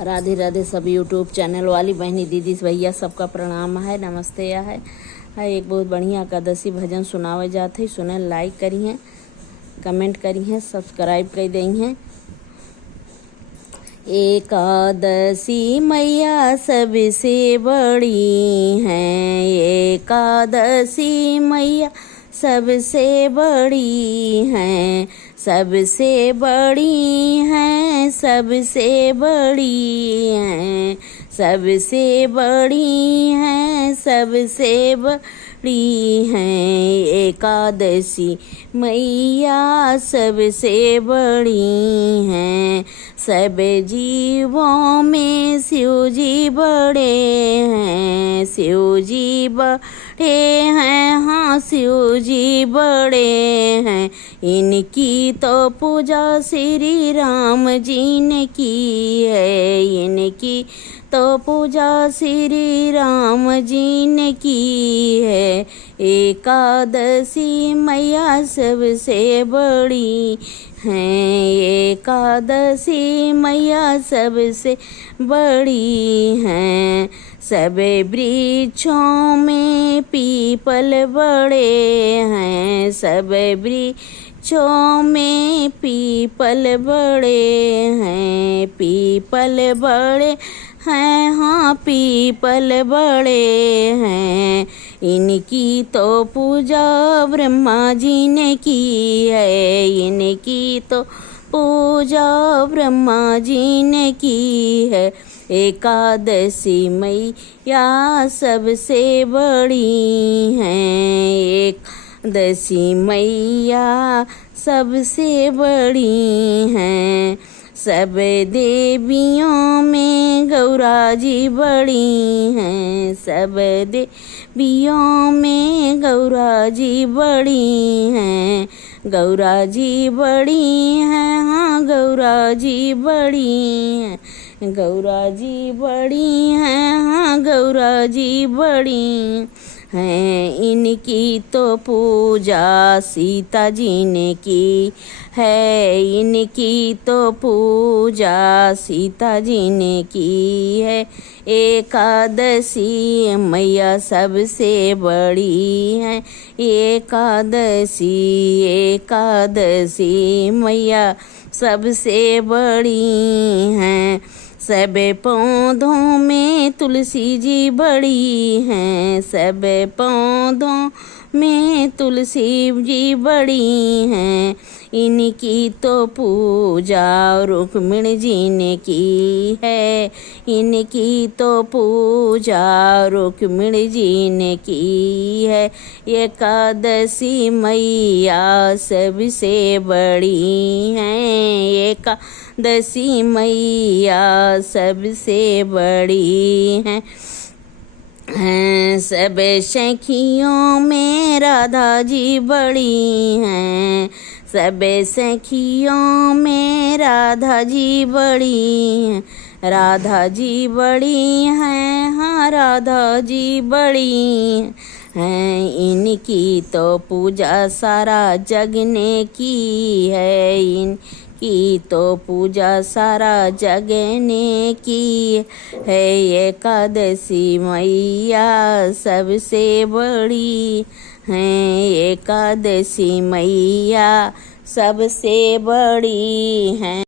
राधे राधे सब YouTube channel वाली बहनी दीदी भैया सबका प्रणाम है, नमस्ते है। एक बहुत बढ़िया एकादशी भजन सुनावे जाते, सुने लाइक करी हैं, कमेंट करी हैं, सब्सक्राइब कर दी हैं। एकादशी मैया सबसे बड़ी हैं, एकादशी मैया सबसे बड़ी हैं, सबसे बड़ी हैं, सबसे बड़ी हैं, सबसे बड़ी हैं, सबसे बड़ी हैं। एकादशी मैया सबसे बड़ी हैं, सब जीवों में शिव जी बड़े हैं, शिव जी बड़े हैं, हाँ शिव जी बड़े हैं। इनकी तो पूजा श्री राम जी ने की है, इनकी तो पूजा श्री राम जी ने की है। एकादशी मैया सबसे बड़ी हैं, एकादशी मैया सबसे बड़ी हैं। सब वृक्षों में पीपल बड़े हैं, सब वृक्षों में पीपल बड़े हैं, पीपल बड़े हैं, हाँ पीपल बड़े हैं। इनकी तो पूजा ब्रह्मा जी ने की है, इनकी तो पूजा ब्रह्मा जी ने की है। एकादशी मैया सबसे बड़ी हैं, एकादशी मैया सबसे बड़ी हैं। सब देवियों में गौरा जी बड़ी हैं, सब देवियों में गौरा जी बड़ी हैं, गौरा जी बड़ी हैं, हाँ गौरा जी बड़ी हैं, गौरा जी बड़ी हैं, हाँ गौरा जी बड़ी हैं। इनकी तो पूजा सीता जी ने की है, इनकी तो पूजा सीता जी ने की है। एकादशी मैया सबसे बड़ी है, एकादशी एकादशी मैया सबसे बड़ी हैं। सब पौधों में तुलसी जी बड़ी हैं, सब पौधों में तुलसी जी बड़ी हैं। इनकी तो पूजा रुक्मिणी जी ने की है, इनकी तो पूजा रुक्मिणी जी ने की है। एकादशी मैया सबसे बड़ी हैं, एकादशी मैया सबसे बड़ी हैं। सब सखियों में राधा जी बड़ी हैं, सब सखियों में राधा जी बड़ी हैं, राधा जी बड़ी हैं, हाँ राधा जी बड़ी हैं। इनकी तो पूजा सारा जग ने की है, इनकी तो पूजा सारा जग ने की है। एकादशी मैया सबसे बड़ी हैं, एकादशी मैया सबसे बड़ी हैं।